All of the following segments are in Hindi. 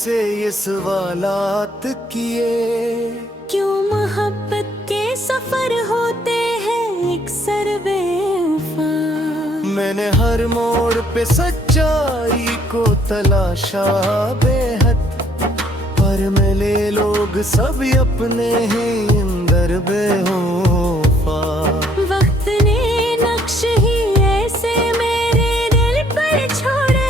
से ये सवालात किए, क्यों मोहब्बत के सफर होते हैं एक बेवफा। मैंने हर मोड़ पे सच्चाई को तलाशा बेहद, पर मिले लोग सब अपने ही अंदर बेवफा। वक्त ने नक्श ही ऐसे मेरे दिल पर छोड़े,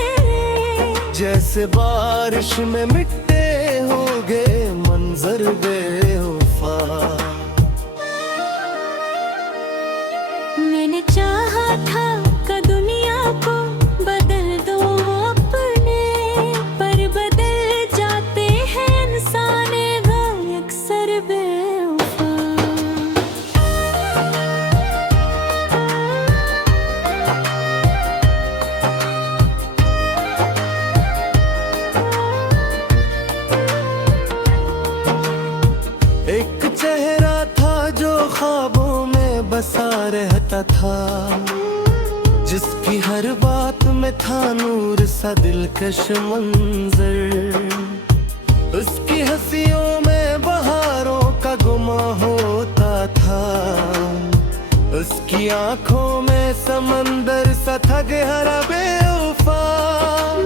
जैसे बारिश में मिटते होंगे मंजर बेवफा। मैंने चाहा था कि दुनिया को बदल दो अपने, पर बदल जाते हैं इंसान अक्सर बेवफा। एक चेहरा था जो ख्वाबों में बसा रहता था, जिसकी हर बात में था नूर सा दिलकश मंजर। उसकी हंसियों में बहारों का गुमा होता था, उसकी आंखों में समंदर सा था गहरा बेवफा।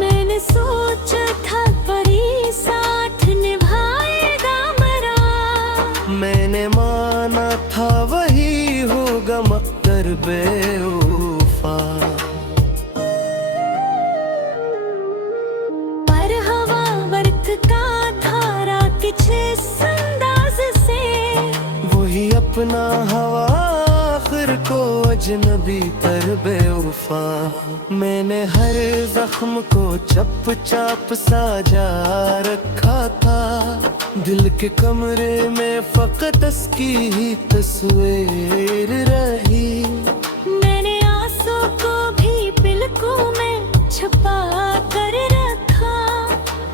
मैंने सोचा था परी साथ निभाएगा मरा, मैंने माना था वही होगा मक्कर बेवफा। पर हवा वर्त का धारा किस अंदाज से, वही अपना हवा आखिर को अजनबी तर बेवफा। मैंने हर जख्म को चप चाप साजा रखा था, दिल के कमरे में फकत उसकी ही तस्वीर रही। मैंने आंसू को भी पलकों में छुपा कर रखा,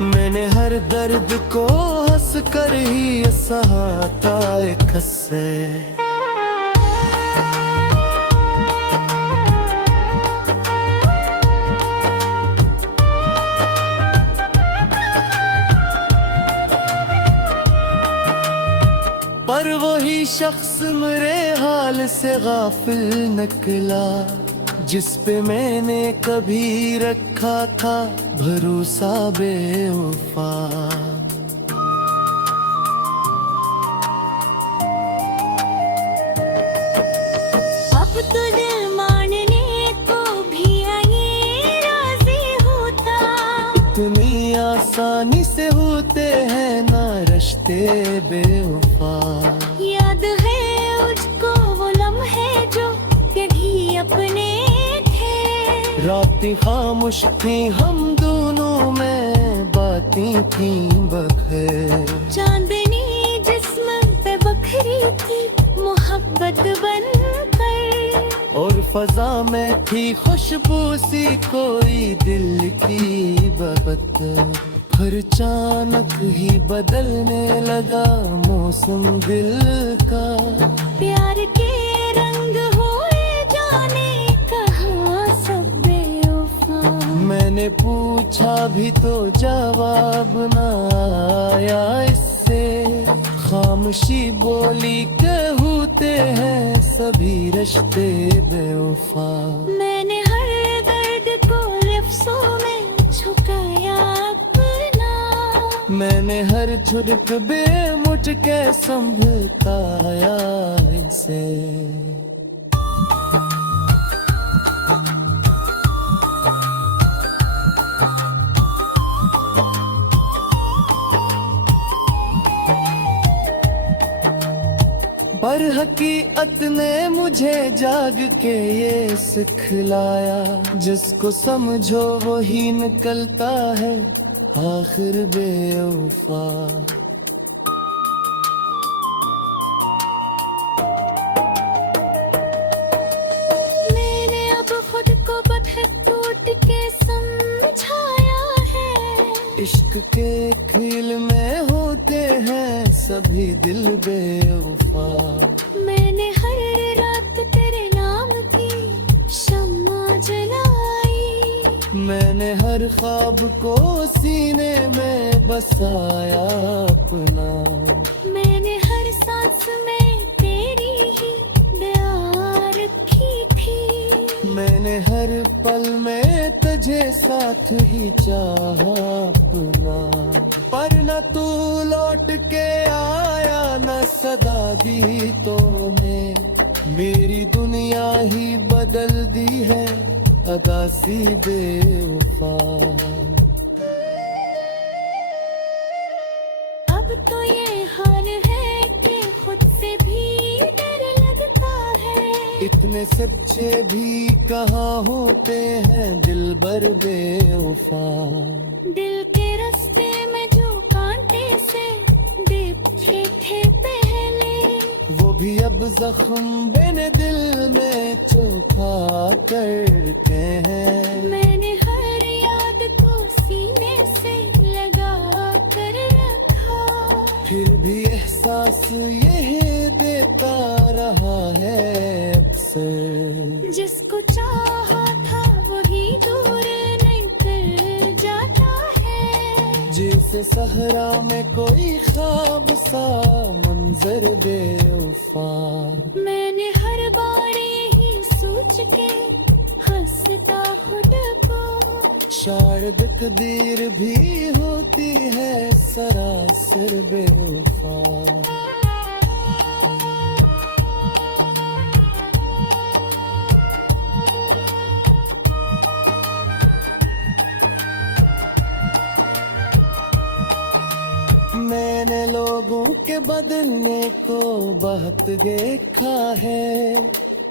मैंने हर दर्द को हंस कर ही सहाता एक हंसे। पर वही शख्स मेरे हाल से गाफिल निकला, जिस पे मैंने कभी रखा था भरोसा बेवफा। अब तो दिल मानने को भी ये राजी होता, इतनी आसानी से होते हैं ना रिश्ते बेवफा। याद है मुझको वो लम्हे जो कभी अपने थे, रातें खामोश थी हम दोनों में बातें थी बखैर। चांदनी जिस्म पे बखरी थी मोहब्बत बनकर, और फजा में थी खुशबू सी कोई दिल की बबत। फिर अचानक ही बदलने लगा मौसम दिल का, प्यार के रंग हुए जाने कहाँ सब बेवफा। मैंने पूछा भी तो जवाब ना आया इससे, खामोशी बोली के होते हैं सभी रिश्ते बेवफा। मैंने हर दर्द को लफ्ज़ों में झुकाया अपना, मैंने हर झुर्क बेमुठ के संभलताया इसे। पर हकीकत ने मुझे जाग के ये सिखलाया, जिसको समझो वही निकलता है आखिर बेवफा। मैंने अब खुद को टूट के समझाया है, इश्क के खेल में होते हैं सभी दिल बेवफा। मैंने हर रात तेरे नाम की शम्मा जलाई, मैंने हर ख्वाब को सीने में बसाया अपना। मैंने हर सांस में तेरी ही दुआ रखी थी। मैंने हर पल में तुझे साथ ही चाहा अपना। पर न तू लौट के आया, न सदा दी तूने। मेरी दुनिया ही बदल दी है अदा सी बेवफा। अब तो ये हाल है कि खुद से भी डर लगता है। इतने सच्चे भी कहाँ होते हैं दिलबर बेवफा। दिल के रास्ते में जो कांटे से डिपके थे पहले, वो भी अब जख्म बिन दिल में चोखा करते हैं। मैंने हर याद को सीने से लगा कर रखा। फिर भी एहसास यही देता रहा है अक्सर। जिसको चाहा था वही दूर निकल जाता है। जैसे सहरा में कोई ख्वाब सा मंजर बेवफा। मैंने हर बार यही सोच के हंसता खुद को। शायद तकदीर भी होती है सरासर बेवफा। मैंने लोगों के बदलने को बहुत देखा है।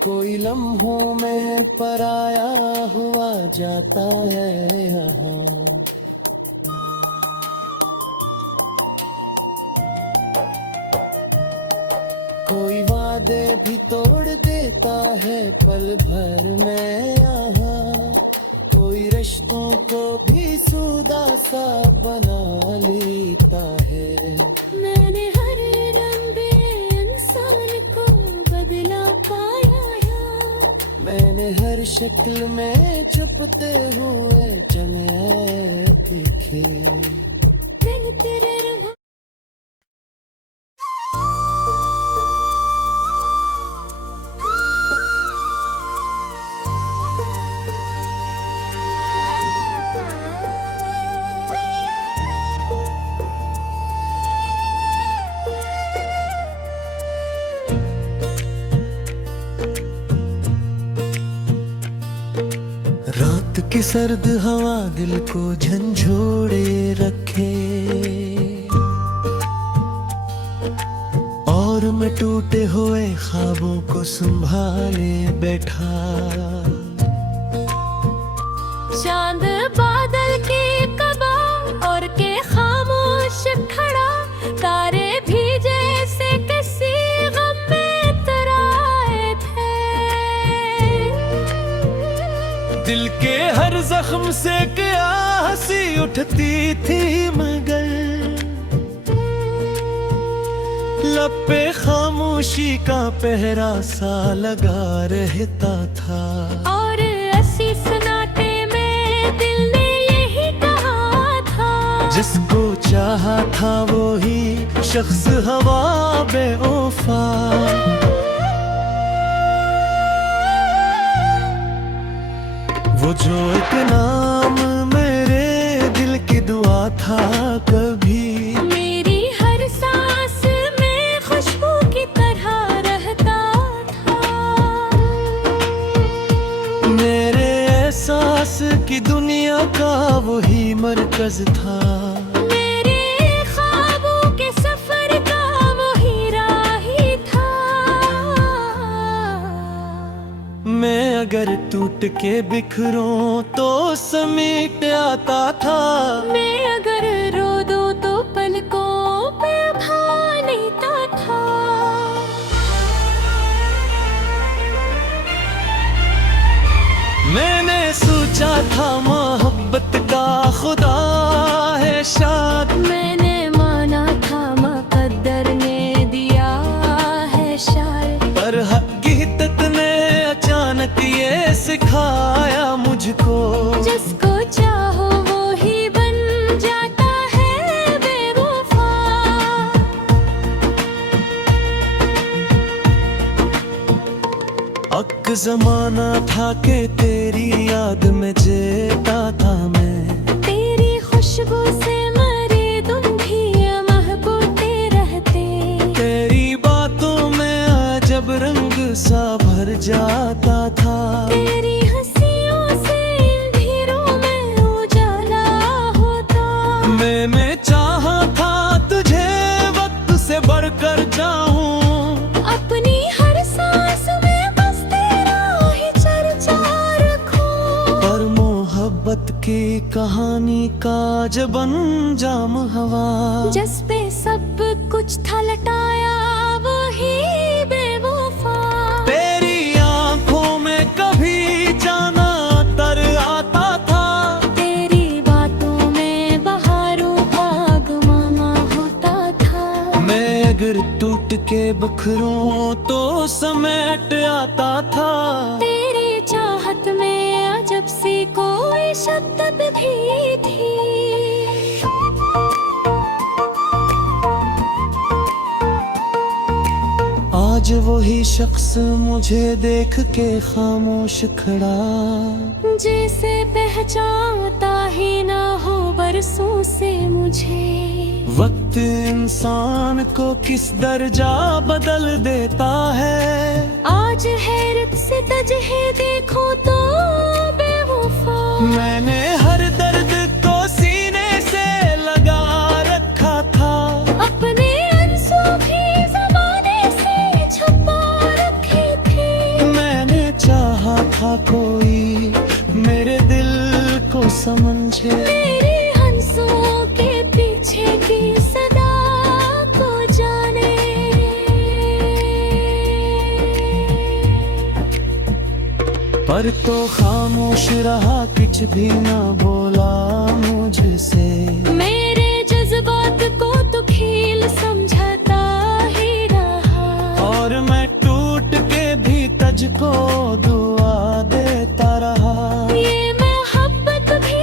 कोई लम्हों में पराया हुआ जाता है यहाँ। कोई वादे भी तोड़ देता है पल भर में यहाँ। कोई रिश्तों को भी सूदा सा बना लेता है। मैंने हर रंग इंसान को बदला पाया है। मैंने हर शक्ल में छुपते हुए चले दिखे। दिल तेरे रुहा रात की सर्द हवा दिल को झंझोड़े रखे। और मैं टूटे हुए ख्वाबों को संभाले बैठा। चांद बादल के कबा और के खामोश खड़ा। तारे भी जैसे किसी गम में तराए थे। दिल के हर जख्म से क्या हंसी उठती थी मगर लब पे खामोशी का पहरा सा लगा रहता था। और ऐसी सन्नाटे में दिल ने यही कहा था। जिसको चाहा था वो ही शख्स हवा बेवफा। वो जो एक नाम मेरे दिल की दुआ था कभी। मेरी हर सांस में खुशबू की तरह रहता था। मेरे एहसास की दुनिया का वही मरकज था। मेरे ख्वाबों के सफर का वही राही था। मैं अगर टूट के बिखरूं तो समेट आता था। मैं अगर रो दूं तो पलकों पे भा लेता था। मैंने सोचा था मोहब्बत का खुदा है शाद। मैंने माना था मुकद्दर ने दिया है शायद। पर हकीकत ने अचानक ये सिखाया मुझको। जिसको एक जमाना था कि तेरी याद में जीता था मैं, तेरी खुशबू से मरे तुम भी महकते रहते। तेरी बातों में अजब रंग सा भर जाता था। तेरी हंसियों से अंधेरों में उजाला होता। मैंने चाहा था तुझे वक्त से बढ़कर जाऊं, अपनी हर सांस में बस तेरा ही चर्चा रखूं। पर मोहब्बत की कहानी का जब अंजाम हवा, जिस पे सब कुछ था लटाया वही बेवफा। तेरी आंखों में कभी जाना तर आता था, तेरी बातों में बहारों का गुमामा होता था। मैं अगर टूट के बखरूं तो समेट आता था। तेरी चाहत में अजब सी कोई शद्दत भी थी। आज वही शख्स मुझे देख के खामोश खड़ा, जैसे पहचानता ही ना हो बरसों से मुझे। वक्त इंसान को किस दर्जा बदल देता है, आज हैरत से तजहे देखो तो बेवफा। मैंने हर दर्द को सीने से लगा रखा था, अपने आंसू भी ज़माने से छुपा रखे थे। मैंने चाहा था कोई मेरे दिल को समझे, मेरे हंसुओं के पीछे की सदा को जाने। पर तो खामोश रहा, कुछ भी ना बोला मुझसे। मेरे जज्बात को तो खेल समझता ही रहा, और मैं टूट के भी तुझको दुआ देता रहा। ये मोहब्बत भी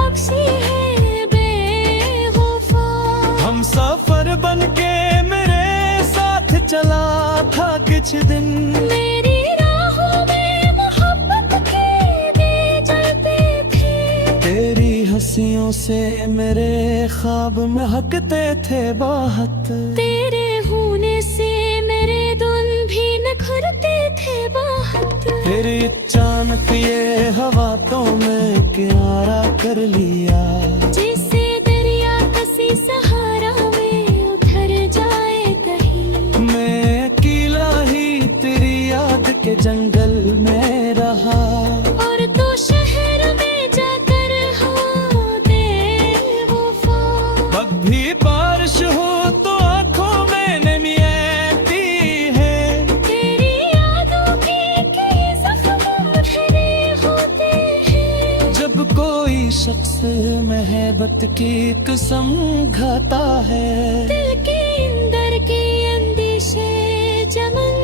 अक्सी है बेवफा। हम सफर बन के मेरे साथ चला था कुछ दिन, मेरी राहों में मोहब्बत के दिए जलते थे। तेरी हंसियों से मेरे ख्वाब महकते थे बहुत, तेरे होने से मेरे दुन भी निखरते थे बहुत। फिर अचानक ये हवा तो मैं किनारा कर लिया, जैसे दरिया किसी सहारा में उतर जाए कहीं। मैं अकेला ही तेरी याद के जंगल में रहा, और तू शहर में जाकर हो बेवफा। अब भी बारिश हो तो आंखों में नमी आती है, तेरी यादों के कई जख्म भरे होते हैं। जब कोई शख्स मोहब्बत की कसम खाता है, दिल के अंदर के अंदेशे जमन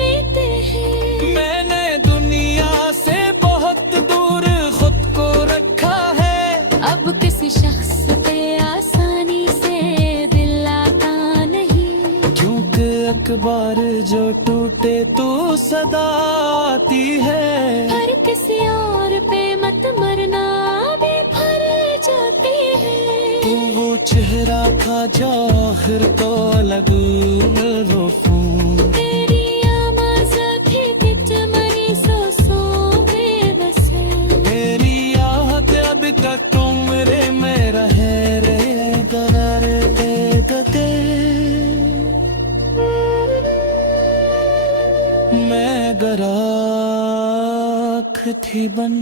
लेते हैं। मैंने दुनिया से बहुत दूर खुद को रखा है, अब किसी शख्स पे आसानी से दिल आता नहीं। क्योंकि अखबार जो टूटे तो सदा आती है। हर किसी और पे मत मरना बेफर जाती है। तू वो चेहरा था जो आखिर तो लगू रोफूं, तेरी आवाज़ थी किच मरी सोसों में बसे। तेरी याद अब तक उम्र में रहे रे दर दे। मैं गराख थी बन